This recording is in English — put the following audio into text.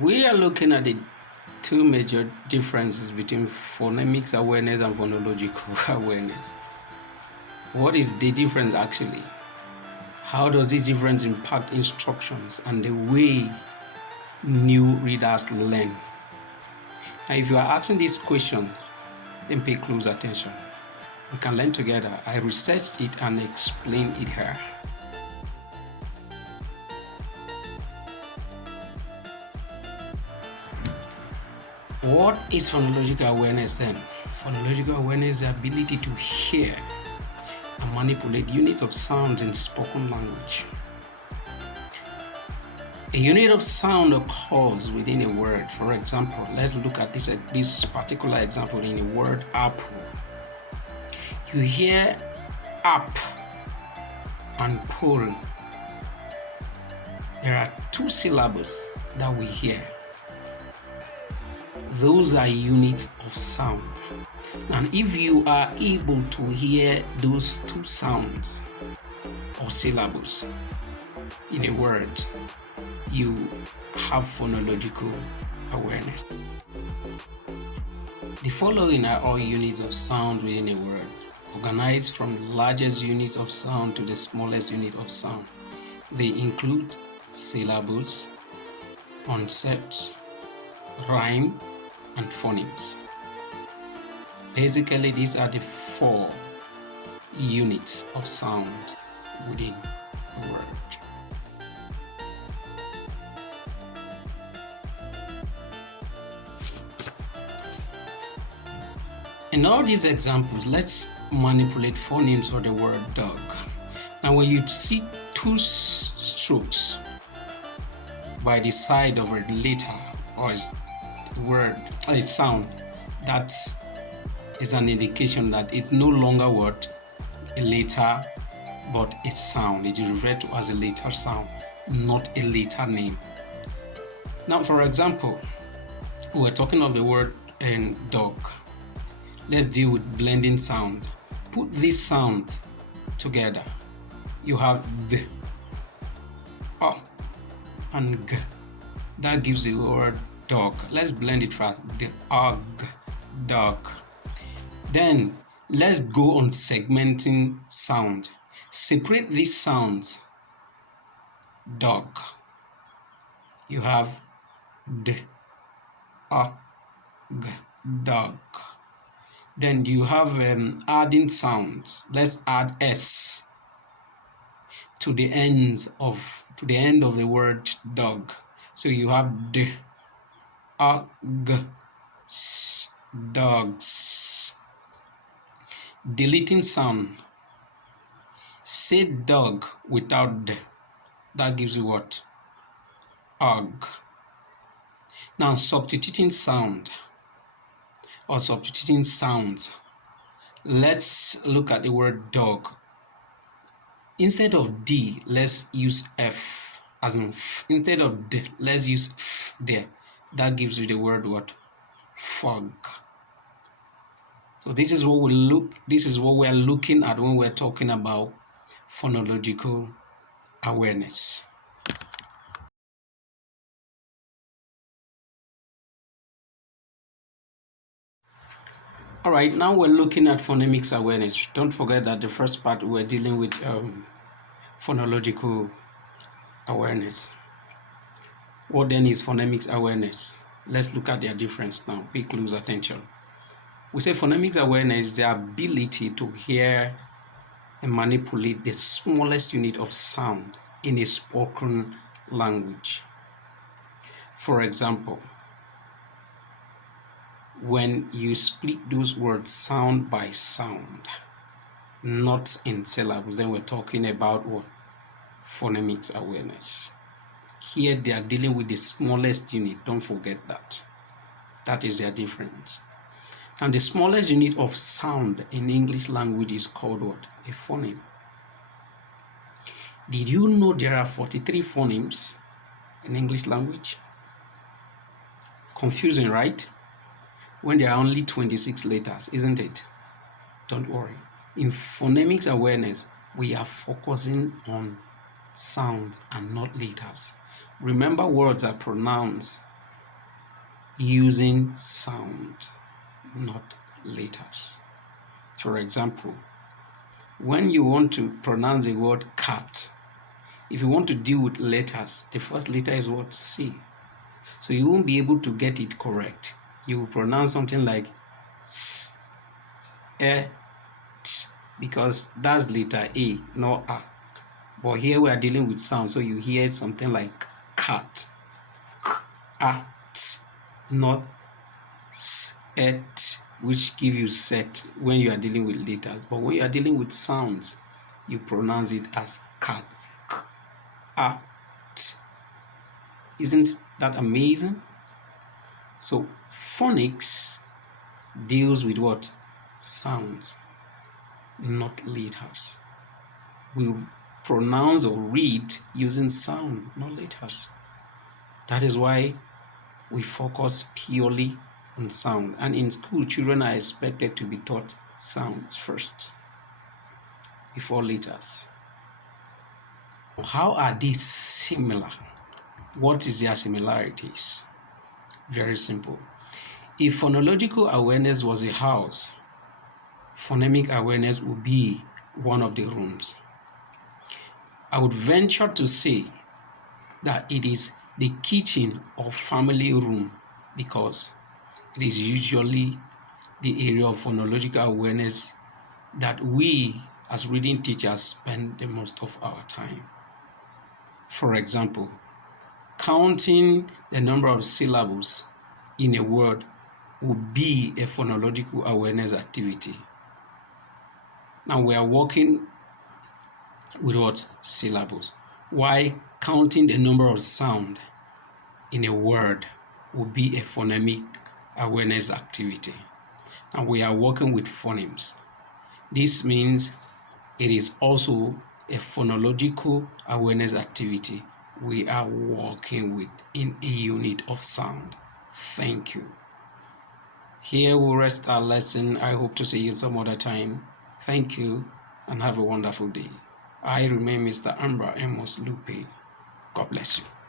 We are looking at the two major differences between phonemics awareness and phonological awareness. What is the difference actually? How does this difference impact instructions and the way new readers learn? Now, if you are asking these questions, then pay close attention. We can learn together. I researched it and explained it here. What is phonological awareness then? Phonological awareness is the ability to hear and manipulate units of sounds in spoken language. A unit of sound occurs within a word. For example, let's look at this particular example in the word apple. You hear up and pull. There are two syllables that we hear. Those are units of sound. And if you are able to hear those two sounds or syllables in a word, you have phonological awareness. The following are all units of sound within a word, organized from the largest units of sound to the smallest unit of sound. They include syllables, concepts, rhyme, and phonemes. Basically, these are the 4 units of sound within a word. In all these examples, let's manipulate phonemes for the word dog. Now, when you see 2 strokes by the side of a letter or a sound, that is an indication that it's no longer a letter, but a sound. It is referred to as a letter sound, not a letter name. Now, for example, we're talking of the word dog. Let's deal with blending sound. Put this sound together. You have the, and g. That gives the word dog. Let's blend it fast. The dog. Then let's go on segmenting sound. Separate these sounds. Dog. You have d, g, dog. Then you have adding sounds. Let's add s to the end of the word dog. So you have d, g, s, dogs. Deleting sound. Say dog without d. That gives you what? Og. Now substituting sound or substituting sounds. Let's look at the word dog. Instead of D, let's use F, as in f. Instead of D, let's use F there. That gives you the word what? Fog. So this is what we are looking at when we're talking about phonological awareness. All right, now we're looking at phonemics awareness. Don't forget that the first part we're dealing with phonological awareness. What then is phonemics awareness? Let's look at their difference now. Pay close attention. We say phonemics awareness is the ability to hear and manipulate the smallest unit of sound in a spoken language. For example, when you split those words sound by sound, not in syllables, then we're talking about what? Phonemics awareness. Here they are dealing with the smallest unit. Don't forget that. That is their difference. And the smallest unit of sound in English language is called what? A phoneme. Did you know there are 43 phonemes in English language? Confusing, right? When there are only 26 letters, isn't it? Don't worry. In phonemics awareness, we are focusing on sounds and not letters. Remember, words are pronouns using sound, not letters. For example, when you want to pronounce the word cat, if you want to deal with letters, the first letter is what? C. So you won't be able to get it correct. You will pronounce something like S, E, T, because that's letter A, not A. But here we are dealing with sound, so you hear something like cat, K, A, T, not S, E, T, which give you set when you are dealing with letters. But when you are dealing with sounds, you pronounce it as cat, K, A, T. Isn't that amazing? So phonics deals with what? Sounds, not letters. We pronounce or read using sound, not letters. That is why we focus purely on sound. And in school, children are expected to be taught sounds first before letters. How are these similar? What is their similarities? Very simple. If phonological awareness was a house, phonemic awareness would be one of the rooms. I would venture to say that it is the kitchen or family room because it is usually the area of phonological awareness that we as reading teachers spend the most of our time. For example, counting the number of syllables in a word would be a phonological awareness activity. Now we are working with what? Syllables. Why counting the number of sound in a word would be a phonemic awareness activity. And we are working with phonemes. This means it is also a phonological awareness activity we are working with in a unit of sound. Thank you. Here we'll rest our lesson. I hope to see you some other time. Thank you and have a wonderful day. I remain Mr. Ambra Amos Lupe. God bless you.